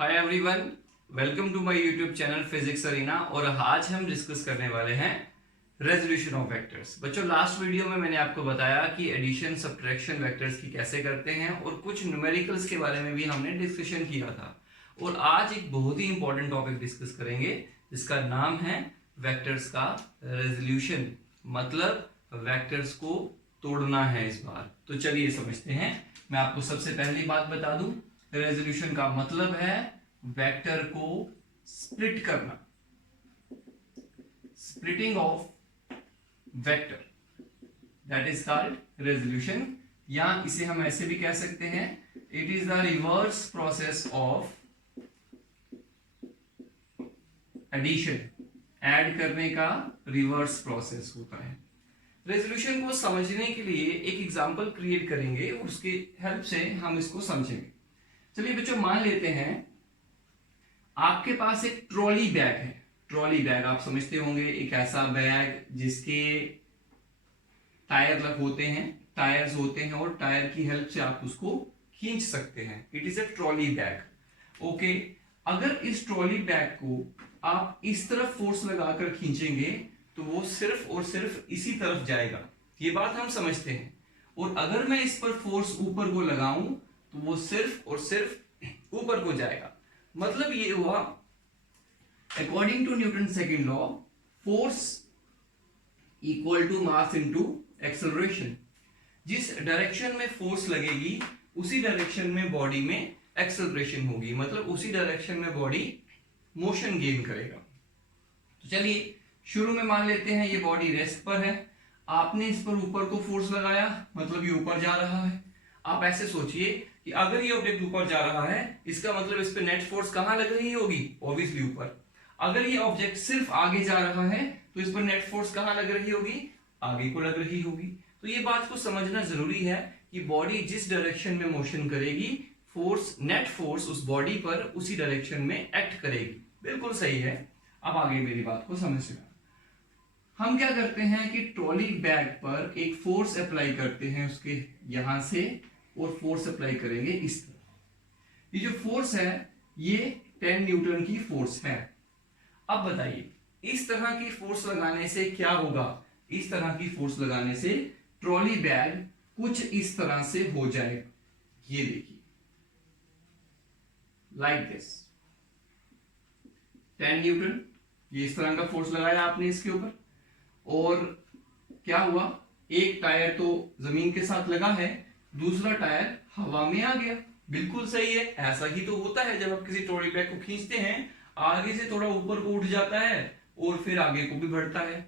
Hi everyone, welcome to my YouTube channel Physics Arena. और आज हम डिस्कस करने वाले हैं रेजोल्यूशन ऑफ वेक्टर्स। बच्चों, लास्ट वीडियो में मैंने आपको बताया कि एडिशन सब्ट्रैक्शन वेक्टर्स की कैसे करते हैं और कुछ न्यूमेरिकल्स के बारे में भी हमने डिस्कशन किया था। और आज एक बहुत ही इंपॉर्टेंट टॉपिक डिस्कस करेंगे जिसका नाम है वेक्टर्स का रेजोल्यूशन, मतलब वेक्टर्स को तोड़ना है इस बार। तो चलिए समझते हैं। मैं आपको सबसे पहली बात बता दूं, रेजोल्यूशन का मतलब है वेक्टर को स्प्लिट करना, splitting of vector, that is called resolution. या इसे हम ऐसे भी कह सकते हैं, it is the reverse process of addition. Add करने का रिवर्स प्रोसेस होता है। रेजोल्यूशन को समझने के लिए एक एग्जांपल क्रिएट करेंगे और उसकी हेल्प से हम इसको समझेंगे। चलिए बच्चों, मान लेते हैं आपके पास एक ट्रॉली बैग है। ट्रॉली बैग आप समझते होंगे, एक ऐसा बैग जिसके टायर होते हैं, टायर्स होते हैं और टायर की हेल्प से आप उसको खींच सकते हैं। It is a trolley bag. Okay, अगर इस ट्रॉली बैग को आप इस तरफ फोर्स लगाकर खींचेंगे तो वो सिर्फ और सिर्फ इसी तरफ जाएगा, ये बात हम समझते हैं। और अगर मैं इस पर फोर्स ऊपर को लगाऊं तो वो सिर्फ और सिर्फ ऊपर को जाएगा। मतलब ये हुआ, according to Newton second law, force equal to mass into acceleration. जिस डायरेक्शन में फोर्स लगेगी उसी डायरेक्शन में बॉडी में एक्सेलरेशन होगी, मतलब उसी डायरेक्शन में बॉडी मोशन गेन करेगा। तो चलिए शुरू में मान लेते हैं ये बॉडी रेस्ट पर है, आपने इस पर ऊपर को फोर्स लगाया, मतलब ये ऊपर जा रहा है। आप ऐसे सोचिए कि अगर ये ऑब्जेक्ट ऊपर जा रहा है, इसका मतलब इस पे नेट फोर्स कहां लग रही होगी? ऑब्वियसली ऊपर। अगर ये ऑब्जेक्ट सिर्फ आगे जा रहा है तो इस पर नेट फोर्स कहां लग रही होगी? आगे को लग रही होगी। तो ये बात को समझना जरूरी है कि बॉडी जिस डायरेक्शन में मोशन करेगी, फोर्स, नेट फोर्स उस बॉडी पर उसी डायरेक्शन में एक्ट करेगी। बिल्कुल सही है। अब आगे मेरी बात को समझना। हम क्या करते हैं कि ट्रॉली बैग पर एक फोर्स अप्लाई करते हैं उसके यहां से, और फोर्स अप्लाई करेंगे इस तरह। ये जो फोर्स है ये 10 न्यूटन की फोर्स है। अब बताइए, इस तरह की फोर्स लगाने से क्या होगा? इस तरह की फोर्स लगाने से ट्रॉली बैग कुछ इस तरह से हो जाएगा। ये देखिए, लाइक दिस 10 न्यूटन, ये इस तरह का फोर्स लगाया आपने इसके ऊपर, और क्या हुआ, एक टायर तो जमीन के साथ लगा है, दूसरा टायर हवा में आ गया। बिल्कुल सही है, ऐसा ही तो होता है जब आप किसी ट्रॉली बैग को खींचते हैं, आगे से थोड़ा ऊपर को उठ जाता है और फिर आगे को भी बढ़ता है।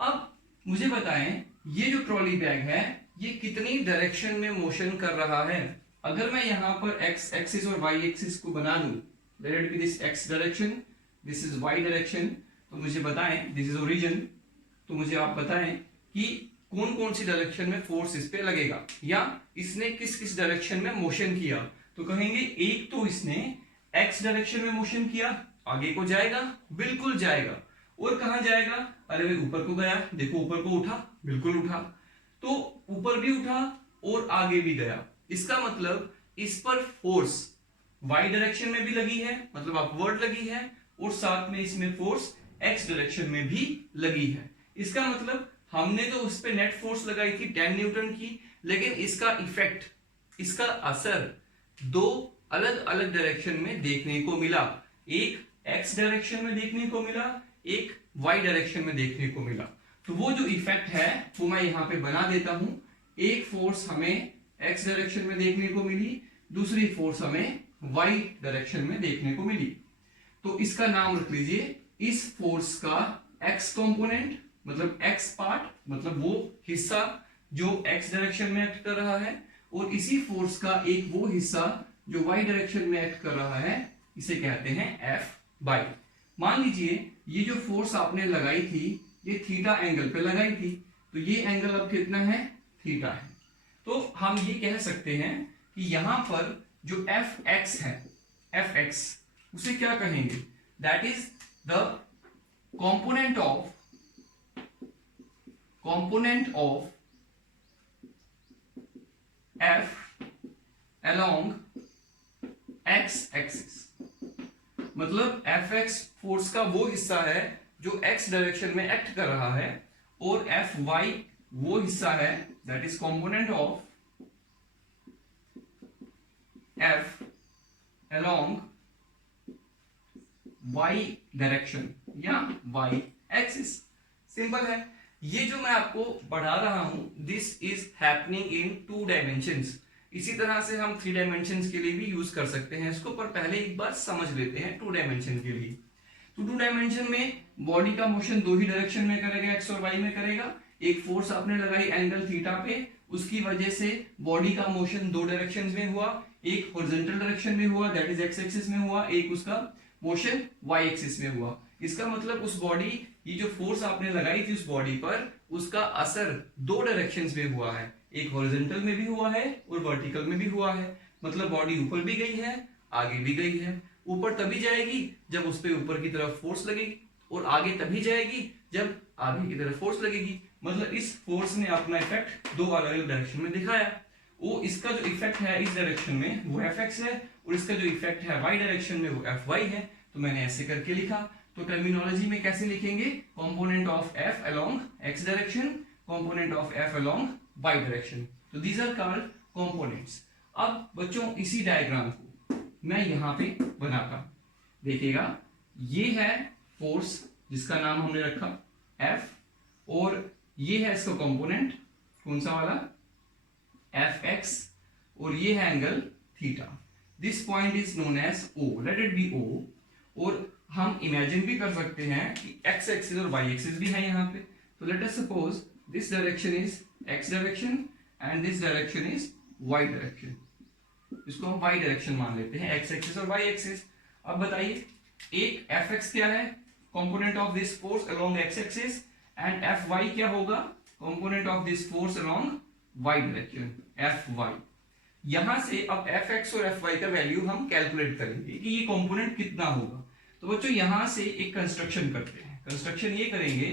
अब मुझे बताएं, ये जो ट्रॉली बैग है ये कितनी डायरेक्शन में मोशन कर रहा है? अगर मैं यहां पर एक्स एक्सिस और वाई एक्सिस को बना दूं, let it be this X direction, this is Y direction, तो मुझे बताएं, दिस इज ओरिजिन, तो मुझे आप बताएं कि कौन कौन सी डायरेक्शन में फोर्स इस पे लगेगा, या इसने किस किस डायरेक्शन में मोशन किया। तो कहेंगे एक तो इसने एक्स डायरेक्शन में मोशन किया, आगे को जाएगा, बिल्कुल जाएगा। और कहां जाएगा? अरे भाई ऊपर को गया, देखो ऊपर को उठा, बिल्कुल उठा, तो ऊपर भी उठा और आगे भी गया। इसका मतलब इस पर फोर्स वाई डायरेक्शन में भी लगी है, मतलब अपवर्ड लगी है, और साथ में इसमें फोर्स एक्स डायरेक्शन में भी लगी है। इसका मतलब हमने तो उस पे नेट फोर्स लगाई थी 10 न्यूटन की, लेकिन इसका इफेक्ट, इसका असर दो अलग अलग डायरेक्शन में देखने को मिला। एक एक्स डायरेक्शन में देखने को मिला, एक वाई डायरेक्शन में देखने को मिला। तो वो जो इफेक्ट है वो मैं यहां पे बना देता हूं। एक फोर्स हमें एक्स डायरेक्शन में देखने को मिली, दूसरी फोर्स हमें वाई डायरेक्शन में देखने को मिली। तो इसका नाम रख लीजिए, इस फोर्स का एक्स कंपोनेंट, मतलब एक्स पार्ट, मतलब वो हिस्सा जो एक्स डायरेक्शन में एक्ट कर रहा है, और इसी फोर्स का एक वो हिस्सा जो वाई डायरेक्शन में एक्ट कर रहा है, इसे कहते हैं एफ बाई। मान लीजिए ये जो फोर्स आपने लगाई थी ये थीटा एंगल पे लगाई थी, तो ये एंगल अब कितना है? थीटा है। तो हम ये कह सकते हैं कि यहां पर जो एफ एक्स है, एफ एक्स, उसे क्या कहेंगे? That is the component of f along x axis। मतलब एफ एक्स फोर्स का वो हिस्सा है जो एक्स डायरेक्शन में एक्ट कर रहा है, और एफ वाई वो हिस्सा है that is component of F along Y direction या वाई एक्सिस। सिंपल है। ये जो मैं आपको पढ़ा रहा हूं this is happening in 2 dimensions. इसी तरह से हम 3 डायमेंशंस के लिए भी यूज कर सकते हैं इसको, पर पहले एक बार समझ लेते हैं 2 डायमेंशन के लिए। तो 2 डायमेंशन में बॉडी का मोशन 2 ही डायरेक्शन में करेगा, एक्स और वाई में करेगा। एक फोर्स आपने लगाई एंगल थीटा पे, उसकी वजह से बॉडी का मोशन 2 डायरेक्शन में हुआ, एक हॉरिजॉन्टल डायरेक्शन में हुआ दैट इज एक्स एक्सिस में हुआ, एक उसका मोशन वाई एक्सिस में हुआ। इसका मतलब उस बॉडी, ये जो फोर्स आपने लगाई थी उस बॉडी पर, उसका असर 2 डायरेक्शंस में हुआ है, एक हॉरिजॉन्टल में भी हुआ है और वर्टिकल में भी हुआ है। मतलब बॉडी ऊपर भी गई है, आगे भी गई है। ऊपर तभी जाएगी जब उस पे ऊपर की तरफ फोर्स लगेगी, और आगे तभी जाएगी जब आगे की तरफ फोर्स लगेगी। मतलब इस फोर्स ने अपना इफेक्ट 2 अलग अलग डायरेक्शन में दिखाया। वो इसका जो इफेक्ट है इस डायरेक्शन में वो एफ एक्स है, और इसका जो इफेक्ट है वाई डायरेक्शन में वो एफ वाई है। तो मैंने ऐसे करके लिखा। तो टर्मिनोलॉजी में कैसे लिखेंगे? Component of F along X direction, component of F along Y direction. तो दीज आर कॉल्ड कंपोनेंट्स। अब बच्चों इसी डायग्राम को मैं यहां पे बनाता हूं, देखिएगा। ये है फोर्स जिसका नाम हमने रखा एफ, और ये है इसका कंपोनेंट कौन सा वाला, एफ एक्स, और ये है angle theta. This point is known as O, let it be O. और हम इमेजिन भी कर सकते हैं कि एक्स एक्सिस और वाई एक्सिस भी है यहाँ पे। तो let us suppose this direction is X direction and this direction is Y direction. इसको हम वाई डायरेक्शन मान लेते हैं, एक्स एक्सिस और वाई एक्सिस। अब बताइए, एक एफ एक्स क्या है, component of this force along X axis, and F Y क्या होगा, component of this force along Y direction, F Y. यहां से अब एफ एक्स और एफ वाई का वैल्यू हम कैलकुलेट करेंगे कि ये कंपोनेंट कितना होगा। तो बच्चों यहां से एक कंस्ट्रक्शन करते हैं। कंस्ट्रक्शन ये करेंगे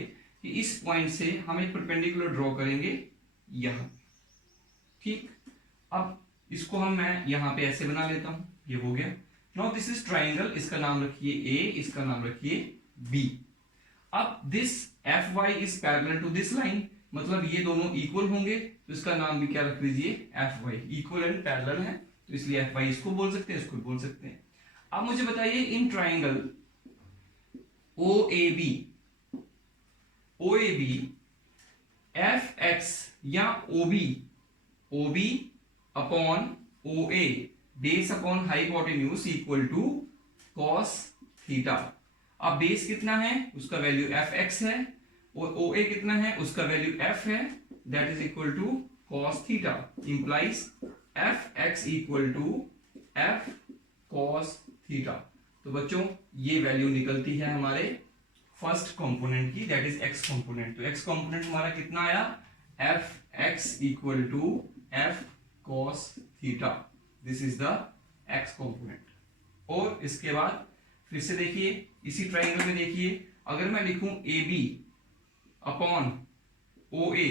कि इस पॉइंट से हम एक परपेंडिकुलर ड्रॉ करेंगे यहां, ठीक। अब इसको मैं यहां पे ऐसे बना लेता हूं, ये हो गया। नाउ दिस इज ट्राइंगल, इसका नाम रखिए ए, इसका नाम रखिए बी। अब this F Y is parallel to this line, मतलब ये दोनों इक्वल होंगे, तो इसका नाम भी क्या रख लीजिए, F Y. Equal and parallel है तो इसलिए एफ वाई इसको बोल सकते हैं, इसको बोल सकते हैं। अब मुझे बताइए in triangle O A B F X या O B upon O A base upon hypotenuse equal to cos theta. अब बेस कितना है, उसका वैल्यू एफ एक्स है, और ओ ए कितना है, उसका वैल्यू एफ है, that is equal to cos theta. Implies F X equal to F cos theta. तो बच्चों ये वैल्यू निकलती है हमारे फर्स्ट कंपोनेंट की, दैट इज एक्स कंपोनेंट। तो एक्स कंपोनेंट हमारा कितना आया, F X equal to F cos theta. This is the X component. और इसके बाद फिर से देखिए इसी ट्राइंगल में देखिए, अगर मैं लिखूं A B upon O A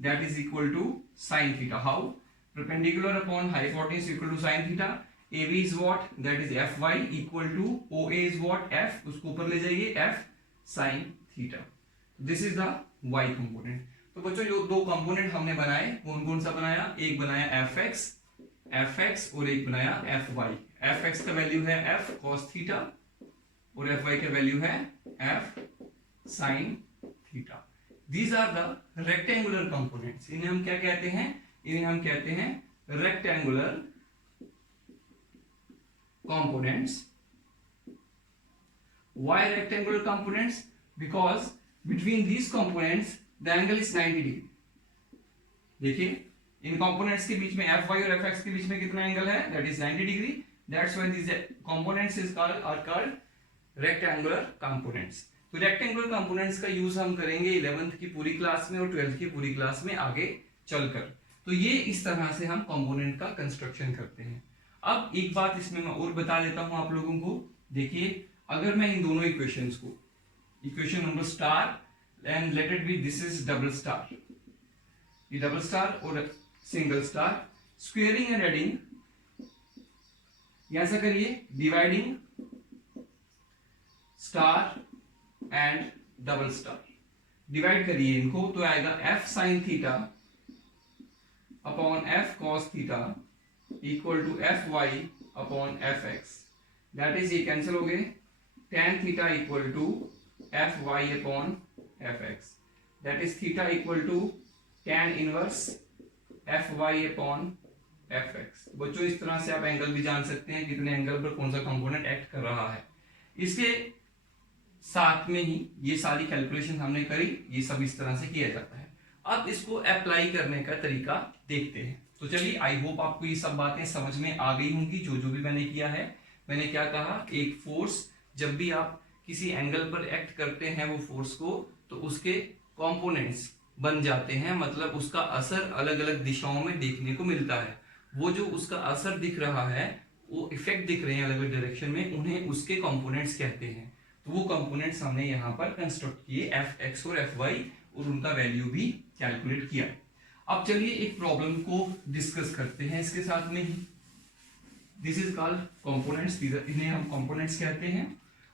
that is equal to sine theta. How? Perpendicular upon hypotenuse equal to sine theta. A B is what, that is F Y equal to O A is what, F, उसको ऊपर ले जाइए, F sine theta. This is the Y component. तो बच्चों जो 2 component हमने बनाए, कौन कौन सा बनाया, एक बनाया एफ एक्स और एक बनाया एफ वाई। एफ एक्स का वैल्यू है एफ कॉस थीटा और एफ वाई का वैल्यू है F sine theta. These are the rectangular components. इन्हें हम क्या कहते हैं, इन्हें हम कहते हैं rectangular components. Why rectangular components? Because between these components the angle is 90 degree. देखिए इन components के बीच में एफ वाई और एफ एक्स के बीच में कितना एंगल है, that is 90 degree. That's why these components are called rectangular components. तो rectangular components का यूज हम करेंगे 11th की पूरी क्लास में और 12th की पूरी क्लास में आगे चलकर। तो ये इस तरह से हम component का कंस्ट्रक्शन करते हैं। अब एक बात इसमें मैं और बता देता हूं आप लोगों को। देखिए अगर मैं इन दोनों इक्वेशंस को, equation number star and let it be this is double star, ये डबल स्टार और single star, squaring and adding, ऐसा करिए dividing star and double star. Divide करिए इनको तो आएगा F sine theta upon F cos theta equal to F Y upon F X. That is ये cancel हो गए, tan theta equal to F Y upon F X. That is theta equal to tan inverse F Y upon F X. बच्चों इस तरह से आप angle भी जान सकते हैं, कितने एंगल पर कौन सा कंपोनेंट एक्ट कर रहा है। इसके साथ में ही ये सारी कैलकुलेशन हमने करी, ये सब इस तरह से किया जाता है। अब इसको अप्लाई करने का तरीका देखते हैं। तो चलिए, आई होप आपको ये सब बातें समझ में आ गई होंगी जो जो भी मैंने किया है। मैंने क्या कहा, एक फोर्स जब भी आप किसी एंगल पर एक्ट करते हैं वो फोर्स को, तो उसके कंपोनेंट्स बन जाते हैं, मतलब उसका असर अलग अलग दिशाओं में देखने को मिलता है। वो जो उसका असर दिख रहा है, वो इफेक्ट दिख रहे हैं अलग अलग डायरेक्शन में, उन्हें उसके कंपोनेंट्स कहते हैं। तो वो कंपोनेंट्स हमने यहाँ पर कंस्ट्रक्ट किए, एफ एक्स और एफ वाई, और उनका वैल्यू भी कैलकुलेट किया। अब चलिए एक प्रॉब्लम को डिस्कस करते हैं इसके साथ में ही। दिस इज कॉल्ड कंपोनेंट्स, इन्हें हम कंपोनेंट्स कहते हैं।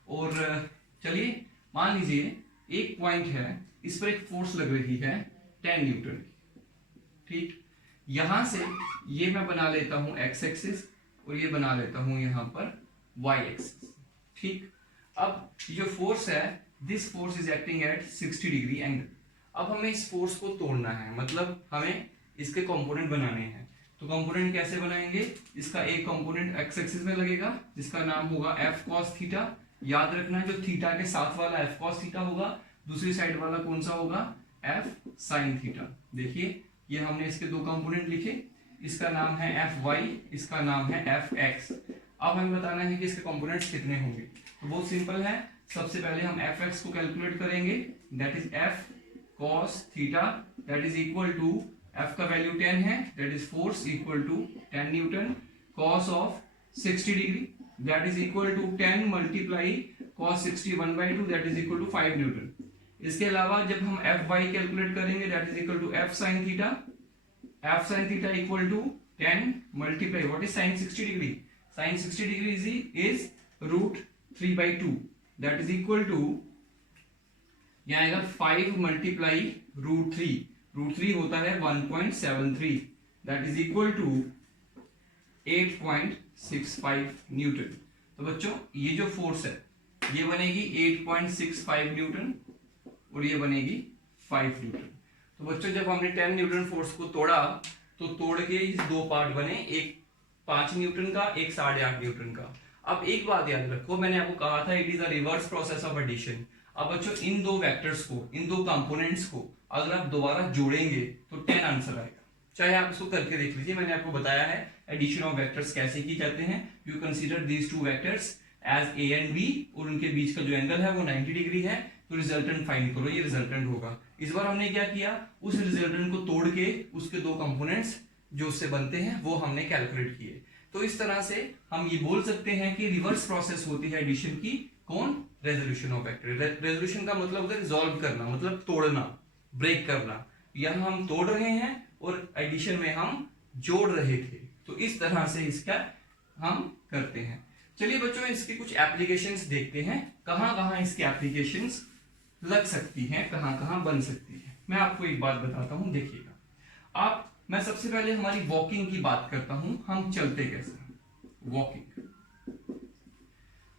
और चलिए मान लीजिए एक पॉइंट है, इस पर एक फोर्स लग रही है 10 न्यूटन की, ठीक। यहां से ये मैं बना लेता हूं एक्स एक्सिस और ये बना लेता हूं यहां पर वाई एक्सिस, ठीक। अब जो फोर्स है, this force is acting at 60 degree angle. अब हमें इस फोर्स को तोड़ना है, मतलब हमें इसके कंपोनेंट बनाने हैं। तो कंपोनेंट कैसे बनाएंगे, इसका एक कंपोनेंट एक्स एक्सिस में लगेगा जिसका नाम होगा एफ कॉस थीटा। याद रखना है जो थीटा के साथ वाला एफ कॉस थीटा होगा, दूसरी साइड वाला कौन सा होगा, एफ साइन थीटा। देखिए ये हमने इसके दो कंपोनेंट लिखे, इसका नाम है एफ वाई, इसका नाम है एफ एक्स। अब हमें बताना है कि इसके कंपोनेंट्स कितने होंगे। तो बहुत सिंपल है, सबसे पहले हम एफ एक्स को कैलकुलेट करेंगे। That is F cos theta, that is equal to F का वैल्यू 10 है, that is force equal to 10 newton, cos of 60 degree that is equal to 10 multiply cos 60 1/2 that is equal to 5 newton. इसके अलावा जब हम F Y calculate करेंगे, that is equal to F sine theta, F sine theta equal to 10 multiply what is sine 60 degree, sine 60 degree is root 3/2 that is equal to, यहां आएगा 5 multiply root 3, root 3 होता है 1.73 that is equal to 8.65 newton. तो बच्चों ये जो force है ये बनेगी 8.65 न्यूटन और ये बनेगी 5 न्यूटन। तो बच्चों जब हमने 10 न्यूटन फोर्स को तोड़ा तो तोड़ के इस दो पार्ट बने, एक 5 न्यूटन का, एक 8.5 न्यूटन का। अब एक बात याद रखो, मैंने आपको कहा था it is a reverse process of addition. अब बच्चों इन दो वेक्टर्स को, इन दो कंपोनेंट्स को अगर आप दोबारा जोड़ेंगे तो 10 आंसर आएगा। चाहे आप इसको करके देख लीजिए, मैंने आपको बताया है एडिशन ऑफ वेक्टर्स कैसे की जाते हैं। You consider these two vectors as A and B और उनके बीच का जो एंगल है वो 90 डिग्री है। तो रिजल्टेंट फाइंड करो, ये रिजल्टेंट होगा। इस बार हमने क्या किया, उस रिजल्टेंट को तोड़ के उसके दो कंपोनेंट्स जो उससे बनते हैं वो हमने कैलकुलेट किए। तो इस तरह से हम ये बोल सकते हैं कि रिवर्स प्रोसेस होती है एडिशन की। कौन, रेजोल्यूशन ऑफ वेक्टर। रेजोल्यूशन का मतलब होता है रिजॉल्व करना, मतलब तोड़ना, ब्रेक करना। यहां हम तोड़ रहे हैं और एडिशन में हम जोड़ रहे थे। तो इस तरह से इसका हम करते हैं। चलिए बच्चों इसकी कुछ एप्लीकेशंस देखते हैं, कहां कहां इसकी एप्लीकेशंस लग सकती हैं, कहां कहां बन सकती है। मैं आपको एक बात बताता हूं, देखिएगा आप। मैं सबसे पहले हमारी वॉकिंग की बात करता हूं, हम चलते कैसे हैं। वॉकिंग,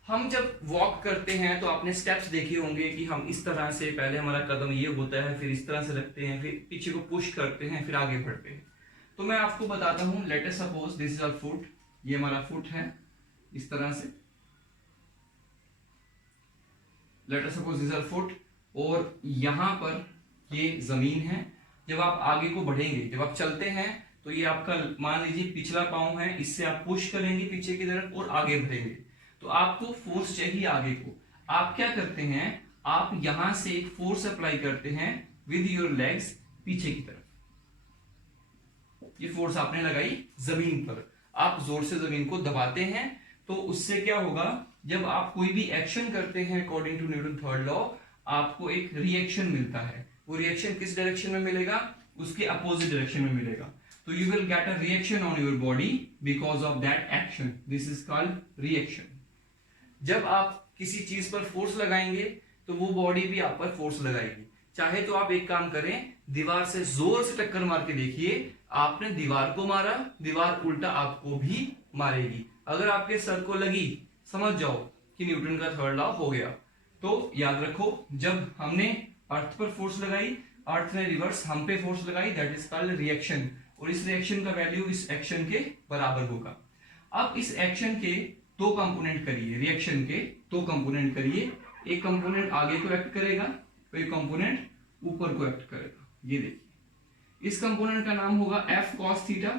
हम जब वॉक करते हैं तो आपने स्टेप्स देखे होंगे कि हम इस तरह से, पहले हमारा कदम ये होता है, फिर इस तरह से रखते हैं, फिर पीछे को पुश करते हैं, फिर आगे बढ़ते हैं। तो मैं आपको बताता हूं, let us suppose this is our foot, ये हमारा फुट है इस तरह से, let us suppose this is our foot, और यहां पर ये जमीन है। जब आप आगे को बढ़ेंगे, जब आप चलते हैं तो ये आपका मान लीजिए पिछला पांव है, इससे आप पुश करेंगे पीछे की तरफ और आगे बढ़ेंगे। तो आपको फोर्स चाहिए आगे को। आप क्या करते हैं, आप यहां से एक फोर्स अप्लाई करते हैं विद योर लेग्स पीछे की तरफ। ये फोर्स आपने लगाई जमीन पर, आप जोर से जमीन को दबाते हैं। तो उससे क्या होगा, जब आप कोई भी एक्शन करते हैं according to Newton third law, आपको एक रिएक्शन मिलता है। वो रिएक्शन किस डायरेक्शन में मिलेगा, उसके अपोजिट डायरेक्शन में मिलेगा। तो you will get a reaction on your body because of that action, this is called reaction. जब आप किसी चीज पर फोर्स लगाएंगे तो वो बॉडी भी आप पर फोर्स लगाएगी। चाहे तो आप एक काम करें, दीवार से जोर से टक्कर मार के देखिए, आपने दीवार को मारा, दीवार उल्टा आपको भी मारेगी। अगर आपके सर को लगी, समझ जाओ कि न्यूटन का थर्ड लॉ हो गया। तो याद रखो, जब हमने अर्थ पर फोर्स लगाई, अर्थ ने रिवर्स हम पे फोर्स लगाई, दैट इज कॉल्ड रिएक्शन, और इस रिएक्शन का वैल्यू इस एक्शन के बराबर होगा। अब इस एक्शन के दो कंपोनेंट करिए, रिएक्शन के दो कंपोनेंट करिए, एक कंपोनेंट आगे को एक्ट करेगा, तो एक कंपोनेंट ऊपर को एक्ट करेगा। ये देखिए, इस कंपोनेंट का नाम होगा एफ कॉस थीटा,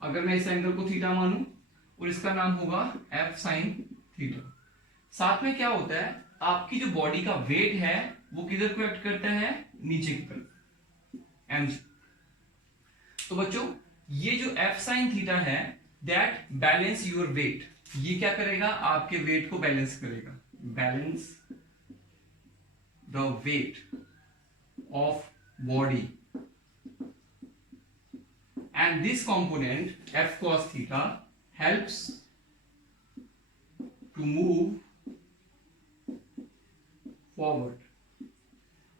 अगर मैं इस एंगल को थीटा मानूं, और इसका नाम होगा एफ साइन थीटा। साथ में क्या होता है, आपकी जो बॉडी का वेट है वो किधर को एक्ट करता है, नीचे की तरफ, एम जी। तो बच्चों, ये जो एफ साइन थीटा है, दैट बैलेंस योर वेट, ये क्या करेगा, आपके वेट को बैलेंस करेगा, balance the weight of body, and this component F cos theta helps to move forward.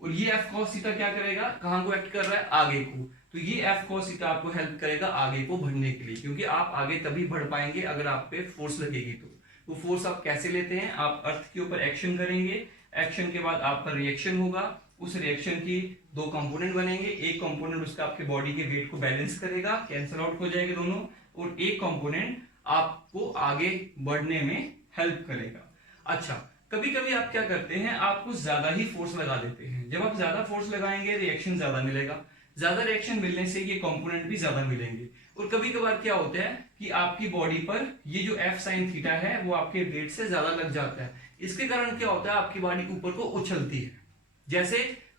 और ये एफ cos थीटा क्या करेगा, कहां को एक्ट कर रहा है, आगे को। तो ये एफ cos थीटा आपको हेल्प करेगा आगे को बढ़ने के लिए, क्योंकि आप आगे तभी बढ़ पाएंगे अगर आप पे फोर्स लगेगी। तो वो फोर्स आप कैसे लेते हैं, आप अर्थ के ऊपर एक्शन करेंगे, एक्शन के बाद आप पर रिएक्शन होगा, उस रिएक्शन की दो कंपोनेंट बनेंगे, एक कंपोनेंट उसका आपके बॉडी के वेट को बैलेंस करेगा, कैंसल आउट हो जाएंगे दोनों, और एक कंपोनेंट आपको आगे बढ़ने में हेल्प करेगा। अच्छा, कभी कभी आप क्या करते हैं, आप कुछ ज्यादा ही फोर्स लगा देते हैं। जब आप ज्यादा फोर्स लगाएंगे, रिएक्शन ज्यादा मिलेगा, ज्यादा रिएक्शन मिलने से ये कंपोनेंट भी ज्यादा मिलेंगे। और कभी कभार क्या होता है कि आपकी बॉडी पर ये जो एफ साइन थीटा है वो आपके वेट से ज्यादा लग जाता है। इसके कारण क्या होता है, आपकी बॉडी ऊपर को उछलती है, जैसे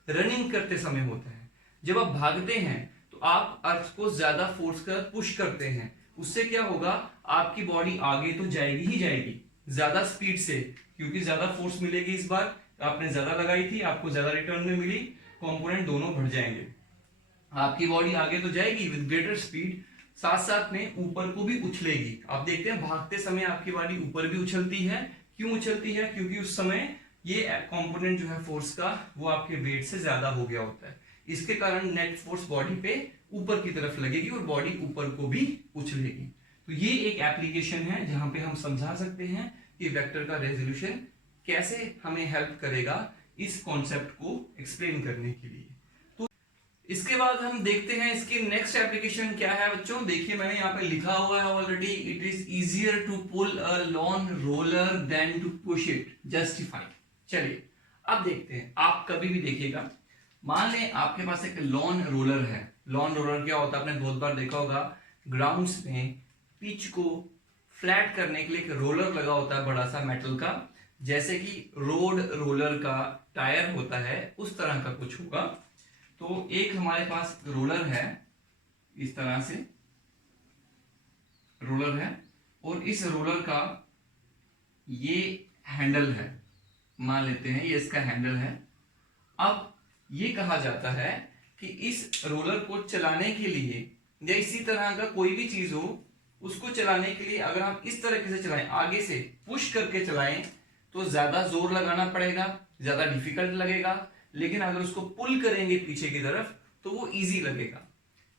रनिंग करते समय होता है। जब आप भागते हैं तो आप अर्थ को ज्यादा फोर्स कर पुश करते हैं, उससे क्या होगा, आपकी बॉडी आगे तो जाएगी ही जाएगी ज्यादा स्पीड से, क्योंकि ज्यादा फोर्स मिलेगी। इस बार आपने ज्यादा लगाई थी, आपको ज्यादा रिटर्न में मिली, कंपोनेंट दोनों बढ़ जाएंगे, आपकी बॉडी आगे तो जाएगी विद ग्रेटर स्पीड, साथ साथ में ऊपर को भी उछलेगी। आप देखते हैं भागते समय आपकी बॉडी ऊपर भी उछलती है। क्यों उछलती है, क्योंकि उस समय ये कंपोनेंट जो है फोर्स का वो आपके वेट से ज्यादा हो गया होता है। इसके कारण नेट फोर्स बॉडी पे ऊपर की तरफ लगेगी और बॉडी ऊपर को भी उछलेगी। तो ये एक एप्लीकेशन है जहां पे हम समझा सकते हैं कि वेक्टर का रेजोल्यूशन कैसे हमें हेल्प करेगा इस कॉन्सेप्ट को एक्सप्लेन करने के लिए। तो इसके बाद हम देखते हैं इसकी नेक्स्ट एप्लीकेशन क्या है। बच्चों देखिए, मैंने यहाँ पे लिखा हुआ है already, it is easier to pull a lawn roller than to push it, justify. चलिए अब देखते हैं, आप कभी भी देखिएगा, मान लें आपके पास एक लॉन रोलर है। लॉन रोलर क्या होता है, आपने बहुत बार देखा होगा, ग्राउंड्स में पिच को फ्लैट करने के लिए एक रोलर लगा होता है बड़ा सा मेटल का, जैसे कि रोड रोलर का टायर होता है, उस तरह का कुछ होगा। तो एक हमारे पास रोलर है, इस तरह से रोलर है, और इस रोलर का ये हैंडल है, मान लेते हैं ये इसका हैंडल है। अब ये कहा जाता है कि इस रोलर को चलाने के लिए या इसी तरह का कोई भी चीज हो, उसको चलाने के लिए अगर हम इस तरीके से चलाएं, आगे से पुश करके चलाएं, तो ज्यादा जोर लगाना पड़ेगा, ज्यादा डिफिकल्ट लगेगा। लेकिन अगर उसको पुल करेंगे पीछे की तरफ तो वो इजी लगेगा।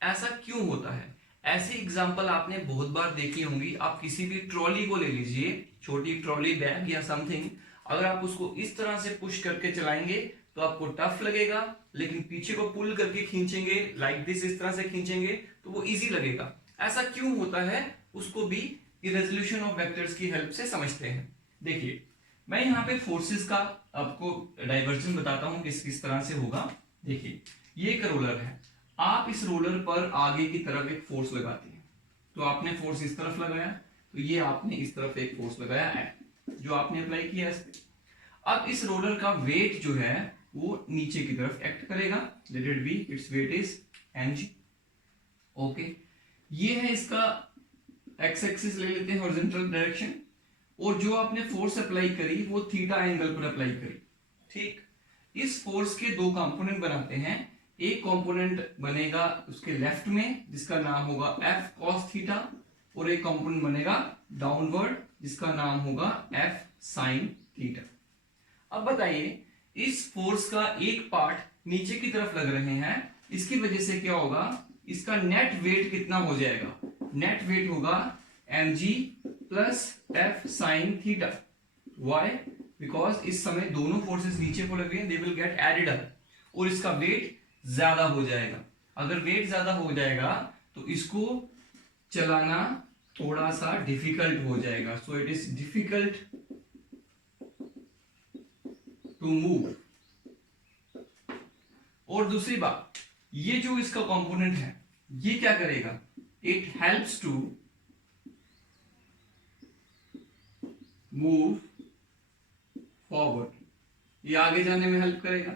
ऐसा क्यों होता है? ऐसी एग्जांपल आपने बहुत बार देखी होंगी। आप किसी भी ट्रॉली को ले लीजिए, छोटी ट्रॉली बैग या समथिंग, अगर आप उसको इस तरह से पुश करके चलाएंगे तो आपको टफ लगेगा, लेकिन पीछे को पुल करके खींचेंगे, लाइक दिस, इस तरह से खींचेंगे तो वो इजी लगेगा। ऐसा क्यों होता है, उसको भी रेजोल्यूशन ऑफ वेक्टर्स की हेल्प से समझते हैं। देखिए, मैं यहाँ पे फोर्सेस का आपको डाइवर्जन बताता हूँ किस किस तरह से होगा। देखिए, ये एक रोलर है, आप इस रोलर पर आगे की तरफ एक फोर्स लगाते हैं, तो आपने फोर्स इस तरफ लगाया, तो ये आपने इस तरफ एक फोर्स लगाया है जो आपने अप्लाई किया इस पे। अब इस रोलर का वेट जो है वो नीचे की तरफ एक्ट करेगा, late it B, its weight is mg। Okay, ये है इसका एक्स एक्सिस, ले लेते हैं हॉरिजॉन्टल डायरेक्शन, और जो आपने फोर्स अप्लाई करी वो थीटा एंगल पर अप्लाई करी। ठीक, इस फोर्स के दो कंपोनेंट बनाते हैं। एक कंपोनेंट बनेगा उसके लेफ्ट में जिसका नाम होगा एफ कॉस थीटा, और एक कंपोनेंट बनेगा डाउनवर्ड जिसका नाम होगा F sin थीटा। अब बताइए, इस फोर्स का एक पार्ट नीचे की तरफ लग रहे हैं, इसकी वजह से क्या होगा, इसका नेट वेट कितना हो जाएगा, नेट वेट होगा mg plus F sin theta. Why? Because इस समय दोनों फोर्सेस नीचे को लग रही हैं, they will get added up, और इसका वेट ज्यादा हो जाएगा। अगर वेट ज्यादा हो जाएगा तो इसको चलाना थोड़ा सा डिफिकल्ट हो जाएगा। So it is difficult to move. और दूसरी बात, ये जो इसका कंपोनेंट है ये क्या करेगा, it helps to move forward, ये आगे जाने में हेल्प करेगा।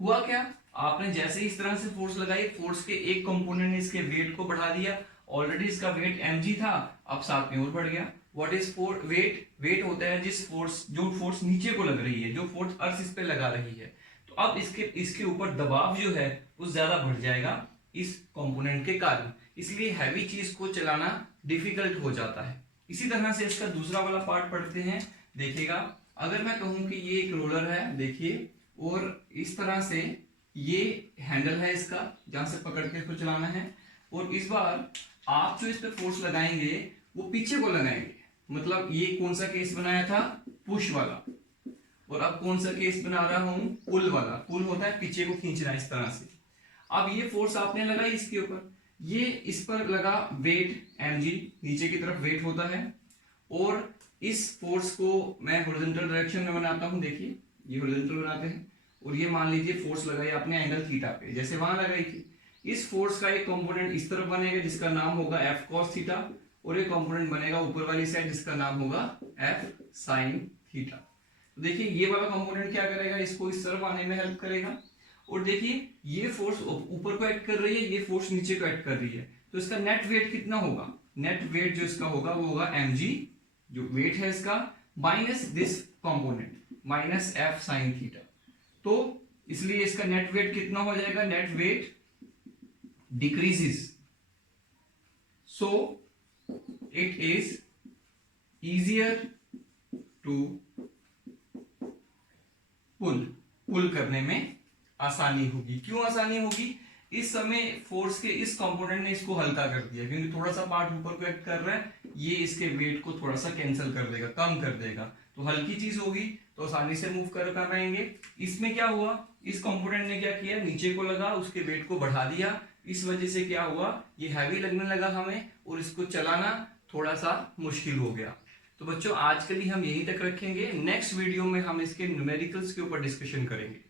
हुआ क्या, आपने जैसे इस तरह से फोर्स लगाई, फोर्स के एक कंपोनेंट ने इसके वेट को बढ़ा दिया। ऑलरेडी इसका वेट mg था, अब साथ में और बढ़ गया। What is wait? वेट होता है जिस फोर्स, जो फोर्स नीचे को लग रही है, जो फोर्स अर्थ इस पे लगा रही है, तो अब इसके ऊपर दबाव जो है वो ज्यादा बढ़ जाएगा इस कंपोनेंट के कारण, इसलिए हैवी चीज को चलाना डिफिकल्ट हो जाता है। इसी तरह से इसका दूसरा वाला पार्ट पढ़ते हैं। देखिएगा, अगर मैं कहूं कि ये एक रोलर है, देखिए, और इस तरह से ये हैंडल है इसका, जहां से पकड़ के इसको चलाना है, और इस बार आप जो इस पे फोर्स लगाएंगे वो पीछे को लगाएंगे। मतलब ये कौन सा केस बनाया था, पुश वाला, और अब कौन सा केस बना रहा हूं, पुल वाला। पुल होता है पीछे को खींचना इस तरह से। अब ये फोर्स आपने लगाई इसके ऊपर, ये इस पर लगा वेट mg, नीचे की तरफ वेट होता है, और इस फोर्स को मैं हॉरिजॉन्टल डायरेक्शन में बनाता हूं। देखिए, ये हॉरिजॉन्टल बनाते हैं, और ये मान लीजिए फोर्स लगाई आपने एंगल थीटा पे, जैसे वहां लगाई थी। इस फोर्स का एक कंपोनेंट इस तरफ बनेगा जिसका नाम होगा F cos थीटा, और एक कंपोनेंट बनेगा ऊपर वाली साइड जिसका नाम होगा F sin थीटा। तो देखिए, ये वाला कंपोनेंट क्या करेगा, इसको इस तरफ आने में हेल्प करेगा, और देखिए ये फोर्स ऊपर को एक्ट कर रही है, ये फोर्स नीचे को एक्ट कर रही है, तो इसका नेट वेट कितना होगा, नेट वेट जो इसका होगा वो होगा mg, जो वेट है इसका, minus this component, minus F sin theta. तो इसलिए इसका नेट वेट कितना हो जाएगा, net weight decreases, so it is easier to pull करने में आसानी होगी। क्यों आसानी होगी, इस समय फोर्स के इस कंपोनेंट ने इसको हल्का कर दिया, क्योंकि थोड़ा सा पार्ट ऊपर को एक्ट कर रहा है, ये इसके वेट को थोड़ा सा कैंसिल कर देगा, कम कर देगा, तो हल्की चीज होगी तो आसानी से मूव कर पाएंगे। इसमें क्या हुआ, इस कंपोनेंट ने क्या किया, नीचे को लगा, उसके वेट को बढ़ा दिया, इस वजह से क्या हुआ, ये हैवी लगने लगा हमें, और इसको चलाना थोड़ा सा मुश्किल हो गया। तो बच्चों, आज के लिए हम यहीं तक रखेंगे। नेक्स्ट वीडियो में हम इसके न्यूमेरिकल्स के ऊपर डिस्कशन करेंगे।